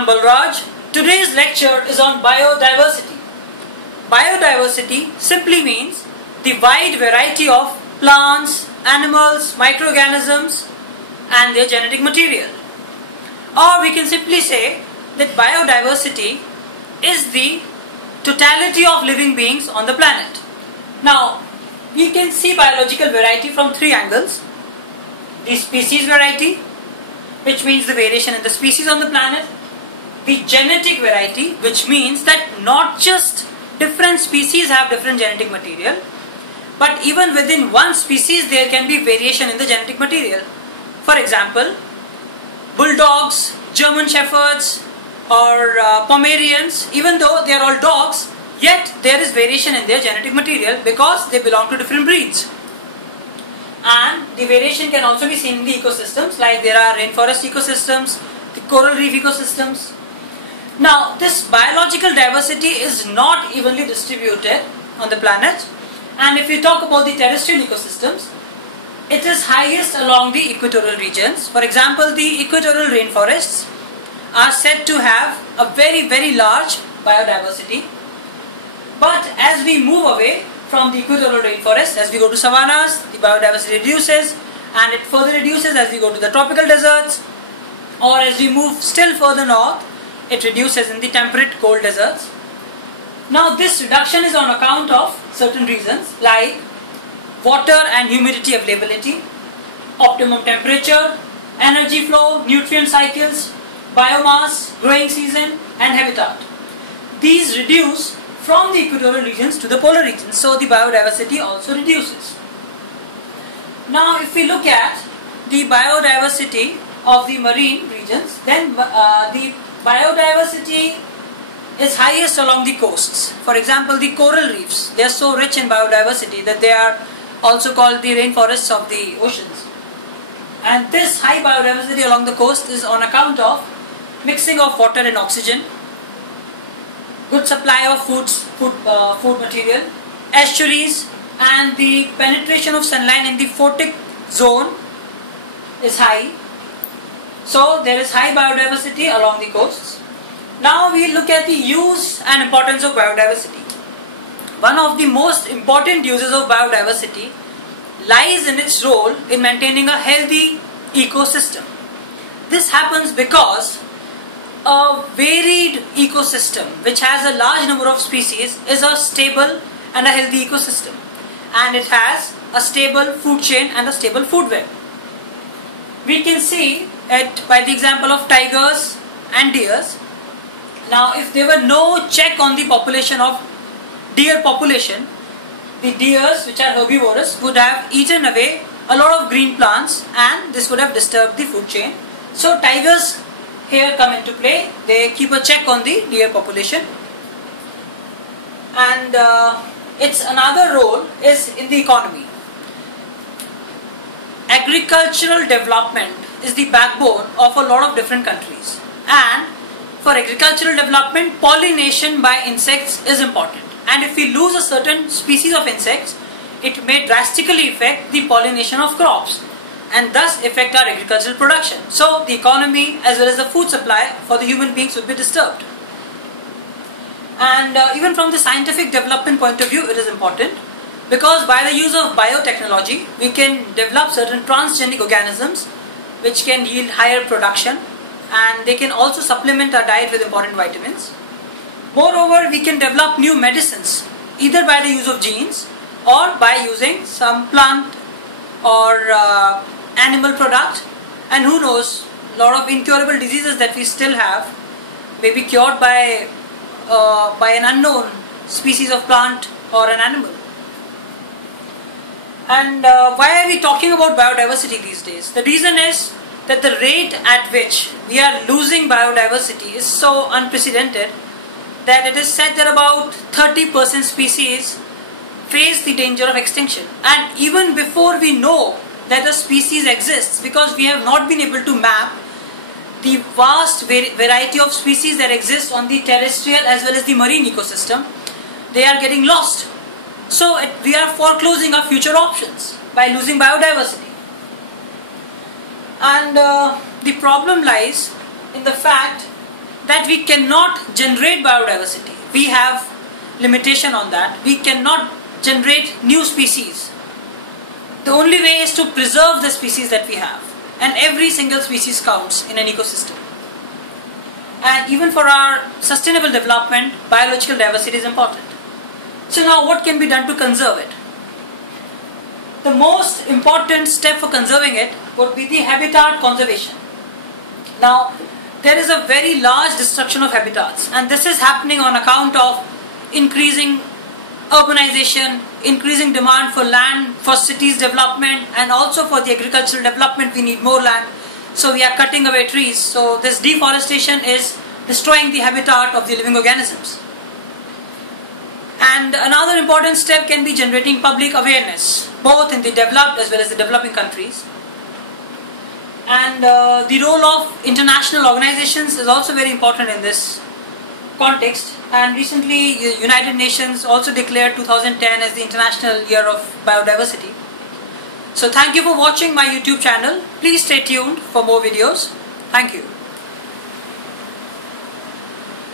I'm Balraj. Today's lecture is on biodiversity. Biodiversity simply means the wide variety of plants, animals, microorganisms and their genetic material. Or we can simply say that biodiversity is the totality of living beings on the planet. Now, we can see biological variety from three angles. The species variety, which means the variation in the species on the planet. The genetic variety, which means that not just different species have different genetic material, but even within one species there can be variation in the genetic material. For example, bulldogs, German shepherds or Pomeranians, even though they are all dogs, yet there is variation in their genetic material because they belong to different breeds. And the variation can also be seen in the ecosystems, like there are rainforest ecosystems, the coral reef ecosystems. Now, this biological diversity is not evenly distributed on the planet, and if we talk about the terrestrial ecosystems, it is highest along the equatorial regions. For example, the equatorial rainforests are said to have a very large biodiversity, but as we move away from the equatorial rainforest, as we go to savannas, the biodiversity reduces, and it further reduces as we go to the tropical deserts, or as we move still further north, it reduces in the temperate cold deserts. Now, this reduction is on account of certain reasons like water and humidity availability, optimum temperature, energy flow, nutrient cycles, biomass, growing season and habitat. These reduce from the equatorial regions to the polar regions, so the biodiversity also reduces. Now, if we look at the biodiversity of the marine regions, then the biodiversity is highest along the coasts. For example, the coral reefs, they are so rich in biodiversity that they are also called the rainforests of the oceans. And this high biodiversity along the coast is on account of mixing of water and oxygen, good supply of food material, estuaries, and the penetration of sunlight in the photic zone is high. So there is high biodiversity along the coasts. Now we look at the use and importance of biodiversity. One of the most important uses of biodiversity lies in its role in maintaining a healthy ecosystem. This happens because a varied ecosystem which has a large number of species is a stable and a healthy ecosystem, and it has a stable food chain and a stable food web. We can see it by the example of tigers and deers. Now, if there were no check on the population of deer population, the deers, which are herbivorous, would have eaten away a lot of green plants, and this would have disturbed the food chain. So tigers here come into play. They keep a check on the deer population, and its another role is in the economy. Agricultural development is the backbone of a lot of different countries, and for agricultural development, pollination by insects is important. And if we lose a certain species of insects, it may drastically affect the pollination of crops and thus affect our agricultural production. So the economy as well as the food supply for the human beings would be disturbed. And even from the scientific development point of view, it is important, because by the use of biotechnology, we can develop certain transgenic organisms which can yield higher production, and they can also supplement our diet with important vitamins. Moreover, we can develop new medicines either by the use of genes or by using some plant or animal product, and who knows, a lot of incurable diseases that we still have may be cured by an unknown species of plant or an animal. And why are we talking about biodiversity these days? The reason is that the rate at which we are losing biodiversity is so unprecedented that it is said that about 30% species face the danger of extinction. And even before we know that a species exists, because we have not been able to map the vast variety of species that exist on the terrestrial as well as the marine ecosystem, they are getting lost. So we are foreclosing our future options by losing biodiversity. And the problem lies in the fact that we cannot generate biodiversity. We have limitation on that. We cannot generate new species. The only way is to preserve the species that we have, and every single species counts in an ecosystem. And even for our sustainable development, biological diversity is important. So now what can be done to conserve it? The most important step for conserving it would be the habitat conservation. Now, there is a very large destruction of habitats, and this is happening on account of increasing urbanization, increasing demand for land for cities development, and also for the agricultural development we need more land. So we are cutting away trees. So this deforestation is destroying the habitat of the living organisms. And another important step can be generating public awareness, both in the developed as well as the developing countries. And the role of international organizations is also very important in this context. And recently, the United Nations also declared 2010 as the International Year of Biodiversity. So thank you for watching my YouTube channel. Please stay tuned for more videos. Thank you.